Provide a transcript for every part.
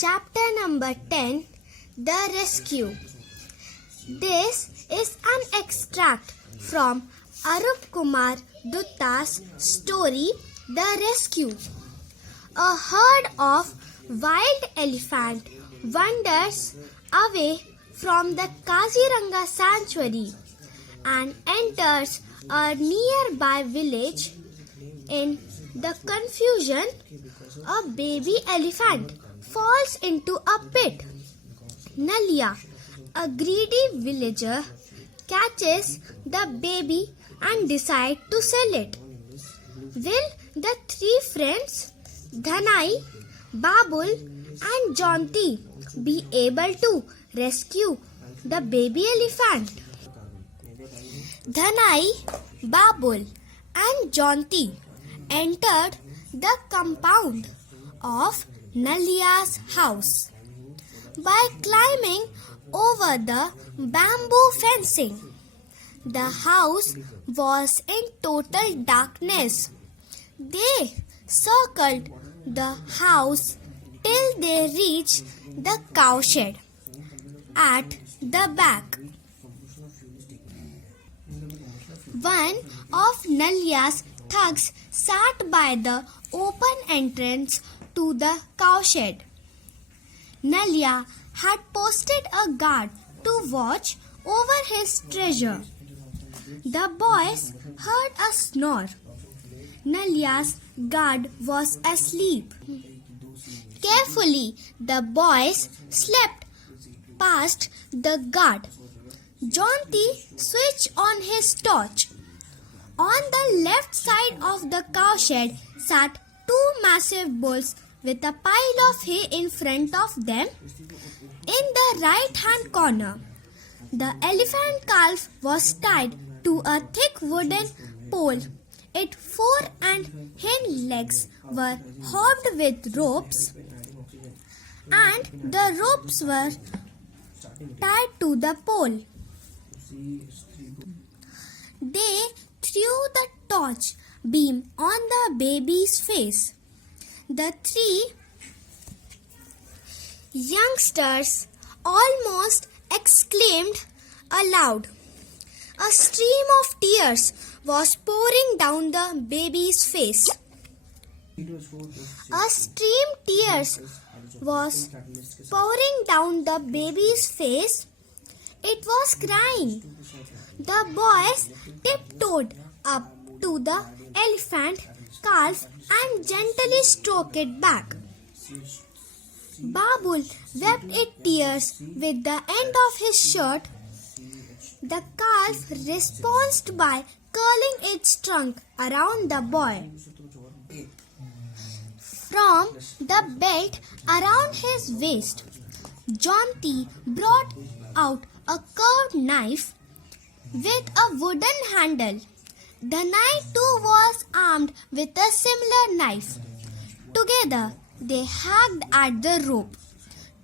Chapter number 10, The Rescue. This is an extract from Arup Kumar Dutta's story, The Rescue. A herd of wild elephant wanders away from the Kaziranga sanctuary and enters a nearby village. In the confusion, a baby elephant falls into a pit. Nalia, a greedy villager, catches the baby and decides to sell it. Will the three friends, Dhanai, Babul and Jaunty, be able to rescue the baby elephant? Dhanai, Babul and Jaunty entered the compound of Nalia's house. By climbing over the bamboo fencing, the house was in total darkness. They circled the house till they reached the cowshed at the back. One of Nalia's thugs sat by the open entrance to the cowshed. Nalia had posted a guard to watch over his treasure. The boys heard a snore. Nalia's guard was asleep. Carefully, the boys slept past the guard. Jaunty switched on his torch. On the left side of the cowshed sat two massive bulls with a pile of hay in front of them. In the right-hand corner, the elephant calf was tied to a thick wooden pole. Its fore and hind legs were hooked with ropes, and the ropes were tied to the pole. They threw the torch beam on the baby's face. The three youngsters almost exclaimed aloud. A stream of tears was pouring down the baby's face. A stream of tears was pouring down the baby's face. It was crying. The boys tiptoed up to the elephant calf and gently stroked it back. Babul wept its tears with the end of his shirt. The calf responded by curling its trunk around the boy. From the belt around his waist, Jaunty brought out a curved knife with a wooden handle. The knife too was armed with a similar knife. Together, they hacked at the rope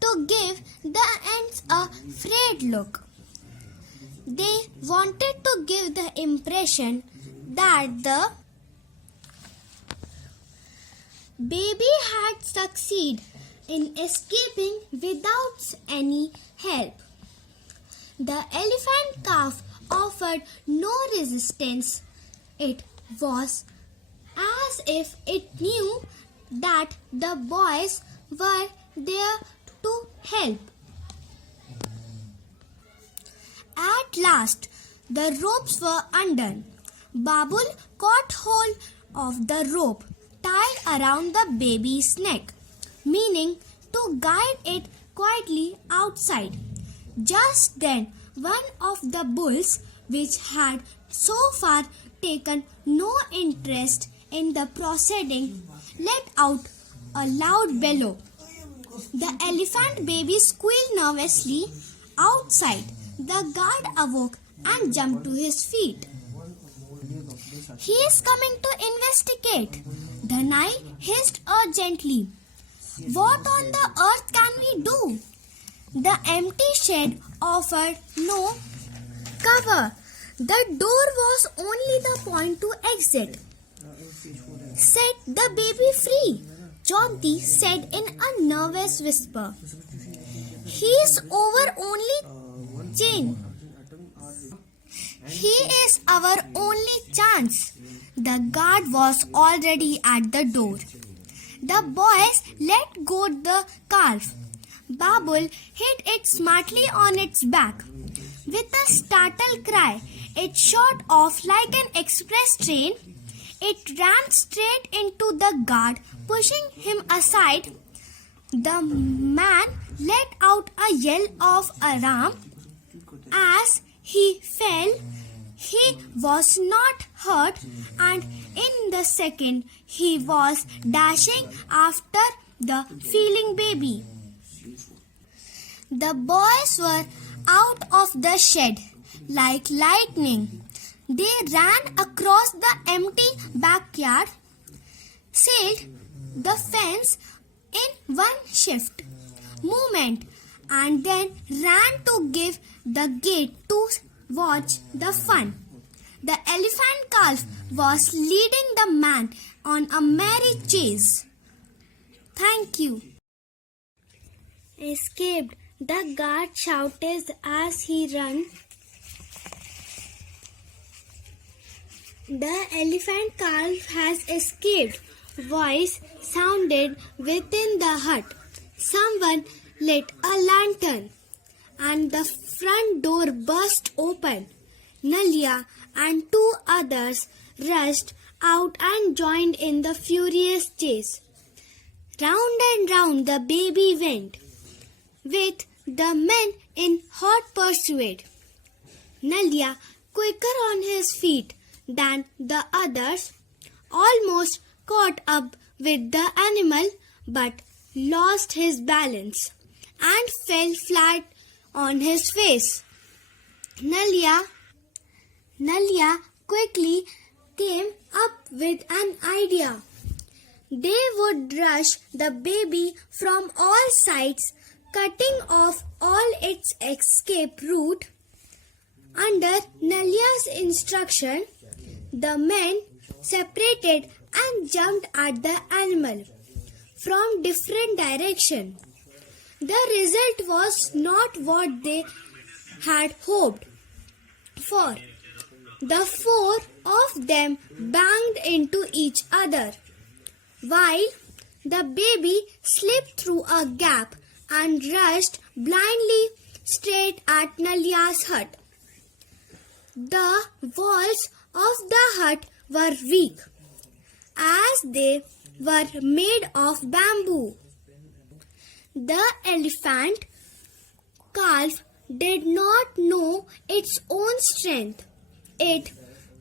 to give the ends a frayed look. They wanted to give the impression that the baby had succeeded in escaping without any help. The elephant calf offered no resistance. It was as if it knew that the boys were there to help. At last, the ropes were undone. Babul caught hold of the rope tied around the baby's neck, meaning to guide it quietly outside. Just then, one of the bulls, which had so far taken no interest in the proceeding, let out a loud bellow. The elephant baby squealed nervously. Outside, the guard awoke and jumped to his feet. "He is coming to investigate," Dhanai hissed urgently. "What on the earth can we do?" The empty shed offered no cover. The door was only the point to exit. "Set the baby free," Jaunty said in a nervous whisper. "He's over only chain. He is our only chance." The guard was already at the door. The boys let go the calf. Babul hit it smartly on its back. With a startled cry, it shot off like an express train. It ran straight into the guard, pushing him aside. The man let out a yell of alarm. As he fell, he was not hurt, and in the second, he was dashing after the feeling baby. The boys were out of the shed like lightning. They ran across the empty backyard, scaled the fence in one swift movement, and then ran to give the gate to watch the fun. The elephant calf was leading the man on a merry chase. Thank you. Escaped, the guard shouted as he ran. "The elephant calf has escaped," voice sounded within the hut. Someone lit a lantern, and the front door burst open. Nalya and two others rushed out and joined in the furious chase. Round and round the baby went, with the men in hot pursuit. Nalya, quicker on his feet than the others, almost caught up with the animal but lost his balance and fell flat on his face. Nalya quickly came up with an idea. They would rush the baby from all sides, cutting off all its escape route. Under Nalya's instruction, the men separated and jumped at the animal from different directions. The result was not what they had hoped for. The four of them banged into each other, while the baby slipped through a gap and rushed blindly straight at Nalya's hut. The walls of the hut were weak, as they were made of bamboo. The elephant calf did not know its own strength. It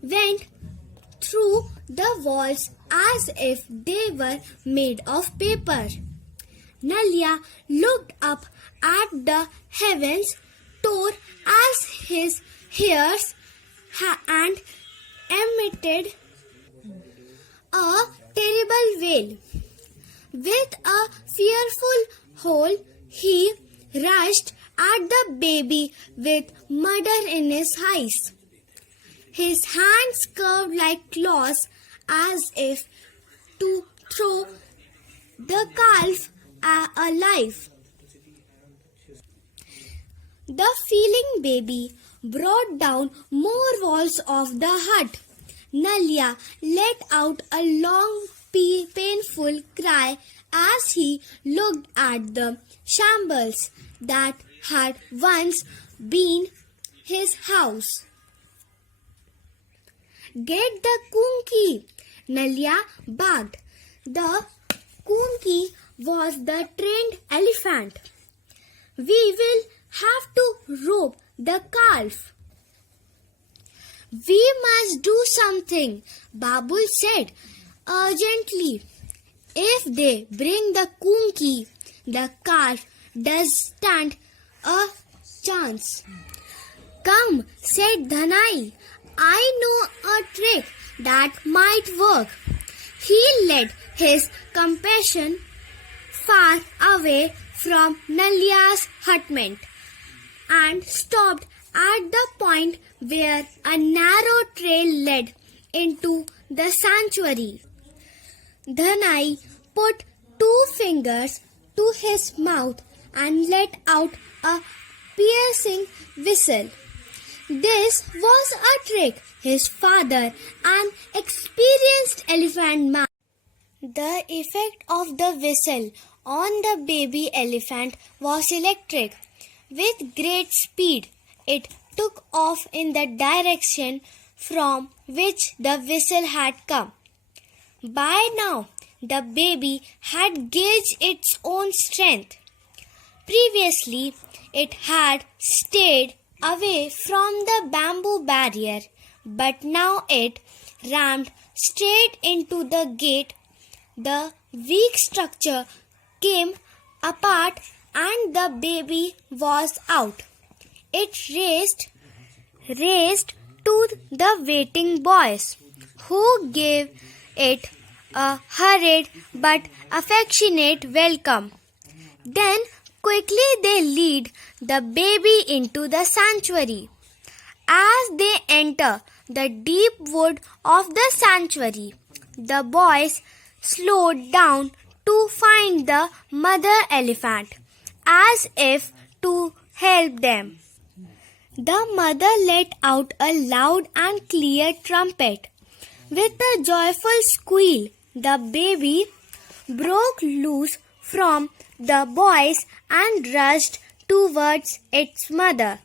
went through the walls as if they were made of paper. Nalya looked up at the heavens, tore as his hairs and emitted a terrible wail. With a fearful howl, he rushed at the baby with murder in his eyes. His hands curved like claws as if to throw the calf alive. The feeling baby brought down more walls of the hut. Nalya let out a long, painful cry as he looked at the shambles that had once been his house. "Get the kunki!" Nalya barked. The kunki was the trained elephant. "We will have to rope the calf." "We must do something," Babul said urgently. "If they bring the kunki, the calf does stand a chance." "Come," said Dhanai. "I know a trick that might work." He led his companion far away from Nalya's hutment and stopped at the point where a narrow trail led into the sanctuary. Dhanai put 2 fingers to his mouth and let out a piercing whistle. This was a trick his father, an experienced elephant man. The effect of the whistle on the baby elephant was electric. With great speed, it took off in the direction from which the whistle had come. By now, the baby had gauged its own strength. Previously, it had stayed away from the bamboo barrier, but now it rammed straight into the gate. The weak structure came apart and the baby was out. It raced to the waiting boys, who gave it a hurried but affectionate welcome. Then quickly they lead the baby into the sanctuary. As they enter the deep wood of the sanctuary, the boys slowed down to find the mother elephant, as if to help them. The mother let out a loud and clear trumpet. With a joyful squeal, the baby broke loose from the boys and rushed towards its mother.